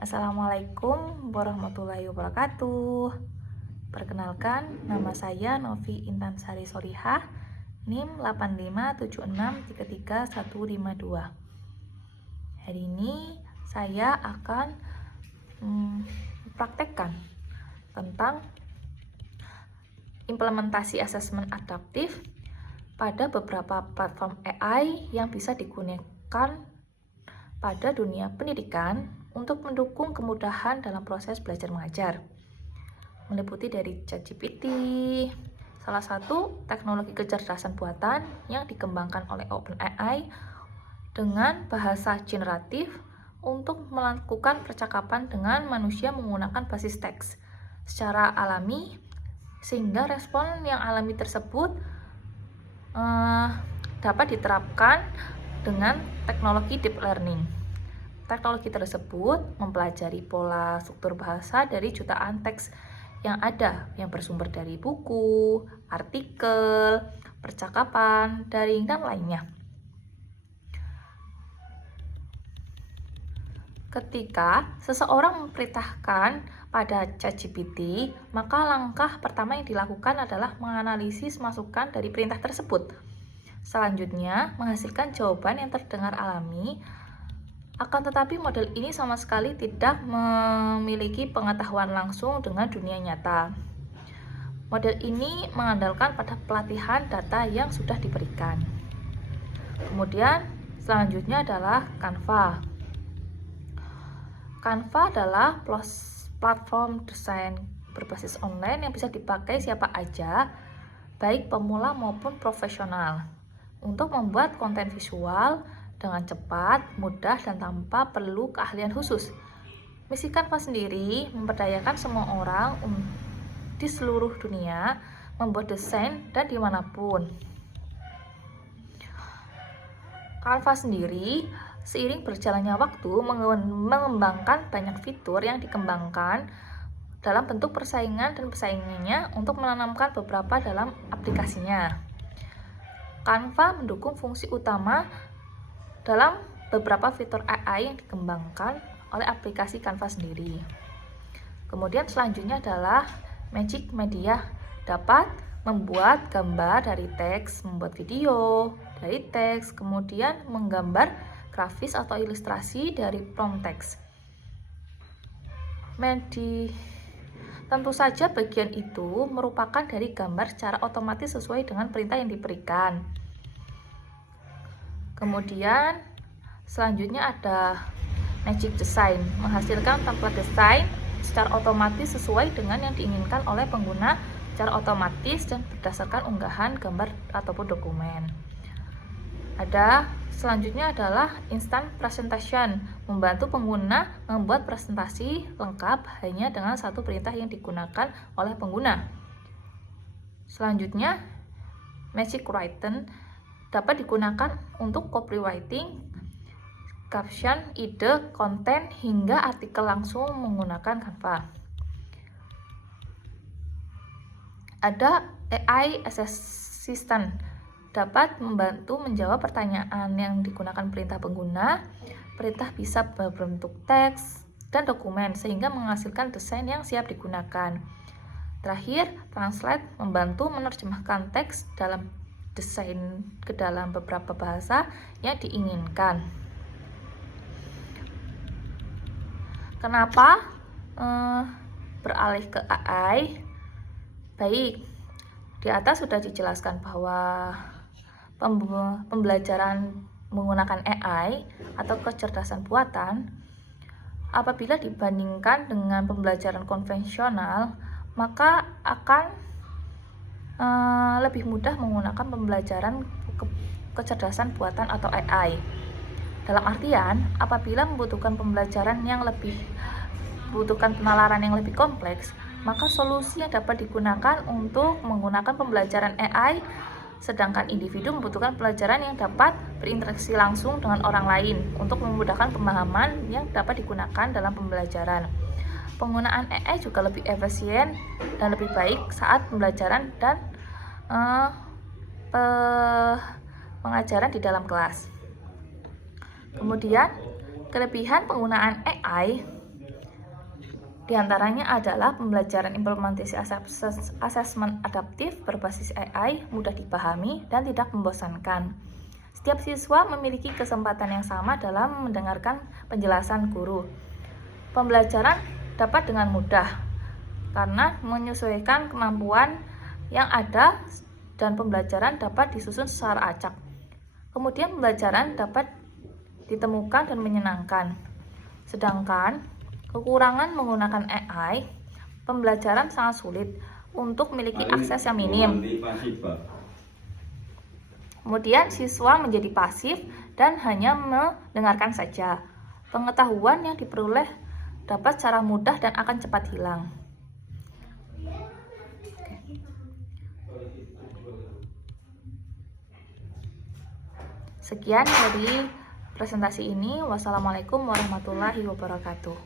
Assalamualaikum warahmatullahi wabarakatuh. Perkenalkan, nama saya Novi Intansari Solihah, NIM 857633152. Hari ini saya akan mempraktekkan tentang implementasi asesmen adaptif pada beberapa platform AI yang bisa digunakan pada dunia pendidikan untuk mendukung kemudahan dalam proses belajar mengajar. Meliputi dari ChatGPT, salah satu teknologi kecerdasan buatan yang dikembangkan oleh OpenAI dengan bahasa generatif untuk melakukan percakapan dengan manusia menggunakan basis teks secara alami, sehingga respon yang alami tersebut dapat diterapkan dengan teknologi deep learning. Teknologi tersebut mempelajari pola struktur bahasa dari jutaan teks yang ada, yang bersumber dari buku, artikel, percakapan, daring, dan lainnya. Ketika seseorang memerintahkan pada ChatGPT, maka langkah pertama yang dilakukan adalah menganalisis masukan dari perintah tersebut. Selanjutnya, menghasilkan jawaban yang terdengar alami, akan tetapi model ini sama sekali tidak memiliki pengetahuan langsung dengan dunia nyata. Model ini mengandalkan pada pelatihan data yang sudah diberikan. Kemudian, selanjutnya adalah Canva. Canva adalah platform desain berbasis online yang bisa dipakai siapa aja, baik pemula maupun profesional, untuk membuat konten visual dengan cepat, mudah, dan tanpa perlu keahlian khusus. Misi Canva sendiri memberdayakan semua orang di seluruh dunia membuat desain dan dimanapun. Canva sendiri seiring berjalannya waktu mengembangkan banyak fitur yang dikembangkan dalam bentuk persaingan dan pesaingnya untuk menanamkan beberapa dalam aplikasinya. Canva mendukung fungsi utama dalam beberapa fitur AI yang dikembangkan oleh aplikasi Canva sendiri. Kemudian selanjutnya adalah Magic Media, dapat membuat gambar dari teks, membuat video dari teks, kemudian menggambar grafis atau ilustrasi dari prompt teks. Tentu saja bagian itu merupakan dari gambar secara otomatis sesuai dengan perintah yang diberikan. Kemudian selanjutnya ada Magic Design, menghasilkan template desain secara otomatis sesuai dengan yang diinginkan oleh pengguna secara otomatis dan berdasarkan unggahan gambar ataupun dokumen. Selanjutnya adalah Instant Presentation, membantu pengguna membuat presentasi lengkap hanya dengan satu perintah yang digunakan oleh pengguna. Selanjutnya, Magic Written dapat digunakan untuk copywriting, caption, ide, konten, hingga artikel langsung menggunakan Canva. Ada AI Assistant, dapat membantu menjawab pertanyaan yang digunakan perintah pengguna. Perintah bisa berbentuk teks dan dokumen sehingga menghasilkan desain yang siap digunakan. Terakhir, Translate membantu menerjemahkan teks dalam desain ke dalam beberapa bahasa yang diinginkan. Kenapa beralih ke AI? Baik, di atas sudah dijelaskan bahwa pembelajaran menggunakan AI atau kecerdasan buatan apabila dibandingkan dengan pembelajaran konvensional, maka akan lebih mudah menggunakan pembelajaran kecerdasan buatan atau AI. Dalam artian, apabila membutuhkan penalaran yang lebih kompleks, maka solusi yang dapat digunakan untuk menggunakan pembelajaran AI, sedangkan individu membutuhkan pelajaran yang dapat berinteraksi langsung dengan orang lain untuk memudahkan pemahaman yang dapat digunakan dalam pembelajaran. Penggunaan AI juga lebih efisien dan lebih baik saat pembelajaran dan pengajaran di dalam kelas. Kemudian, kelebihan penggunaan AI diantaranya adalah pembelajaran implementasi asesmen adaptif berbasis AI mudah dipahami dan tidak membosankan. Setiap siswa memiliki kesempatan yang sama dalam mendengarkan penjelasan guru. Pembelajaran dapat dengan mudah karena menyesuaikan kemampuan yang ada dan pembelajaran dapat disusun secara acak. Kemudian pembelajaran dapat ditemukan dan menyenangkan. Sedangkan kekurangan menggunakan AI, pembelajaran sangat sulit untuk memiliki akses yang minim. Kemudian siswa menjadi pasif dan hanya mendengarkan saja. Pengetahuan yang diperoleh dapat secara mudah dan akan cepat hilang. Sekian dari presentasi ini. Wassalamualaikum warahmatullahi wabarakatuh.